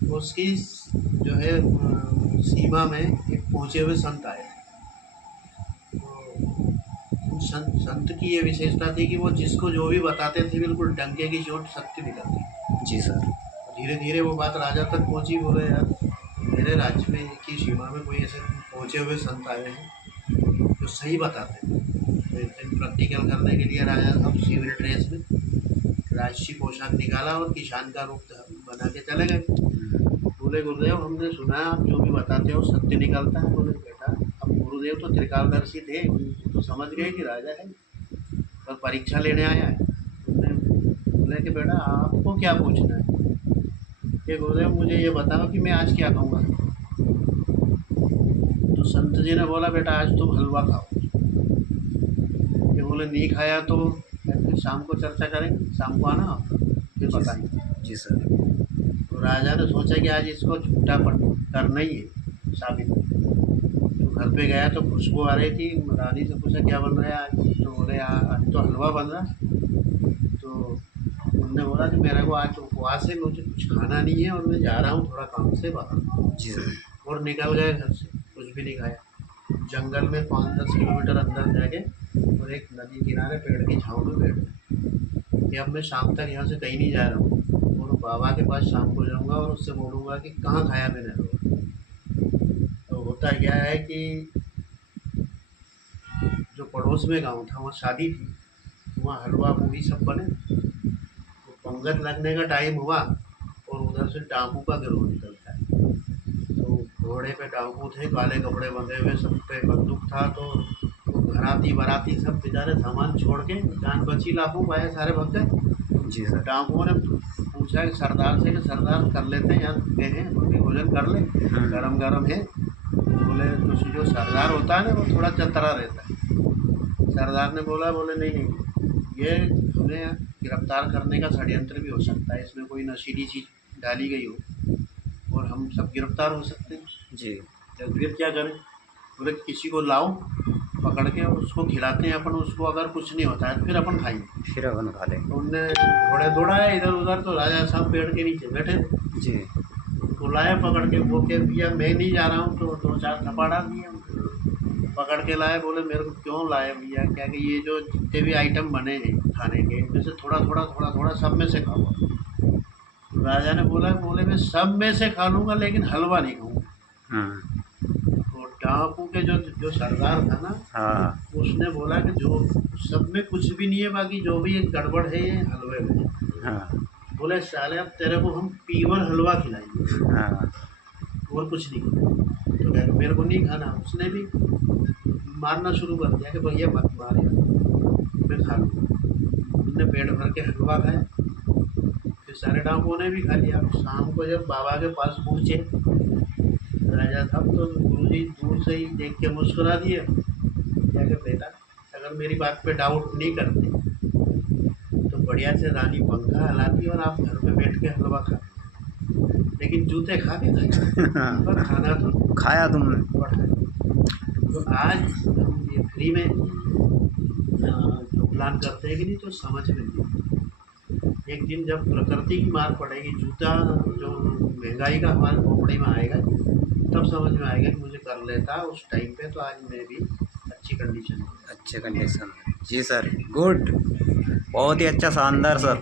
उसकी जो है सीमा में एक पहुँचे हुए संत आए। तो संत की ये विशेषता थी कि वो जिसको जो भी बताते थे बिल्कुल डंके की चोट सत्य निकलती। जी सर। धीरे धीरे वो बात राजा तक पहुंची। बोले यार, मेरे राज्य में की सीमा में कोई ऐसे पहुंचे हुए संत आए हैं जो सही बताते हैं। तो एक दिन प्रैक्टिकल करने के लिए राजा अब सिविल ड्रेस में राजसी पोशाक निकाला और किसान का रूप बना के चले गए। बोले गुरुदेव, हमने सुना है आप जो भी बताते हो सत्य निकलता है। बोले बेटा, अब गुरुदेव तो त्रिकालदर्शी थे, तो समझ गए कि राजा है और परीक्षा लेने आया है। बोले कि बेटा आपको क्या पूछना है कि गुरुदेव मुझे ये बताओ कि मैं आज क्या खाऊंगा। तो संत जी ने बोला बेटा आज तुम हलवा खाओ। ये बोले नहीं खाया तो फिर शाम को चर्चा करेंगे, शाम को आना फिर बताएंगे। जी सर। तो राजा ने सोचा कि आज इसको झूठा करना ही है साबित। तो घर पे गया तो खुशबू आ रही थी। रानी से पूछा क्या बन रहा है आज। तो बोले आज तो हलवा बन रहा है। तो उन्होंने बोला कि मेरे को आज उपवास है, मुझे कुछ खाना नहीं है और मैं जा रहा हूँ थोड़ा काम से बाहर। जी सर। और निकल गए घर से, कुछ भी नहीं खाया। जंगल में 5-10 किलोमीटर अंदर जाके और एक नदी किनारे पेड़ की छाँव में बैठ गए कि अब मैं शाम तक यहाँ से कहीं नहीं जा रहा हूँ और बाबा के पास शाम को जाऊँगा और उससे बोलूँगा कि कहाँ खाया मैंने हलवा। तो होता क्या है कि जो पड़ोस में गाँव था वहाँ शादी थी, तो वहाँ हलवा पूरी सब बने। तो पंगत लगने का टाइम हुआ और उधर से डाकू का गिरोह निकलता है। तो घोड़े पे डाकू थे, काले कपड़े बंधे हुए, सब पे बंदूक था। तो घराती बाराती सब बेचारे सामान छोड़ के, जान बची लाखों पाए सारे भग गए। जी सर। डाकुओं ने पूछा कि सरदार से कि सरदार कर लेते हैं यार, भूखे हैं, रोटी भोजन कर ले, गरम गरम है। बोले तो जो सरदार होता है ना वो थोड़ा चतरा रहता है। सरदार ने बोला, बोले नहीं नहीं, ये हमें गिरफ्तार करने का षड्यंत्र भी हो सकता है, इसमें कोई नशीली चीज़ डाली गई हो और हम सब गिरफ्तार हो सकते हैं। जी। तो फिर क्या करें। बोले किसी को लाओ पकड़ के और उसको खिलाते हैं अपन, उसको अगर कुछ नहीं होता है तो फिर अपन खाएंगे। फिर अपन खा लेंगे। तो उनने घोड़े दौड़ाए इधर उधर, तो राजा साहब पेड़ के नीचे बैठे थे। जी। उनको लाया पकड़ के, वो कह दिया मैं नहीं जा रहा हूँ। तो 2-4 थप्पड़ दिए पकड़ के लाए। बोले मेरे को क्यों लाए भैया, क्या कि ये जो जितने भी आइटम बने हैं खाने के इनमें से थोड़ा थोड़ा थोड़ा थोड़ा सब में से खाओ। तो राजा ने बोला, बोले मैं सब में से खा लूँगा लेकिन हलवा नहीं खाऊंगा। तो डाकू के जो जो सरदार था ना, हाँ। उसने बोला कि जो सब में कुछ भी नहीं है, बाकी जो भी एक गड़बड़ है ये हलवे में। हाँ। बोले साले अब तेरे को हम पीवर हलवा खिलाएंगे हाँ। और कुछ नहीं। तो कह मेरे को नहीं खाना। उसने भी मारना शुरू कर दिया कि भैया मत मार यार, मैं खा लूँगा। उनने पेट भर के हलवा खाया, फिर सारे डाकुओं ने भी खा लिया। शाम को जब बाबा के पास पहुँचे राजा साहब, तो गुरुजी दूर से ही देख के मुस्कुरा दिए। क्या कि बेटा अगर मेरी बात पे डाउट नहीं करते तो बढ़िया से रानी पंखा हलाती और आप घर पे बैठ के हलवा खाते, लेकिन जूते खा के खाया पर खाना तो खाया तुमने। पड़ा। तो आज हम ये फ्री में जो प्लान करते हैं कि नहीं, तो समझ में नहीं। एक दिन जब प्रकृति की मार पड़ेगी, जूता जो महंगाई का हमारे खोपड़ी में आएगा, तब समझ में आएगा कि मुझे कर लेता उस टाइम पे, तो आज मैं भी अच्छी कंडीशन में। अच्छे कंडीशन में। जी सर, गुड। बहुत ही अच्छा, शानदार सर।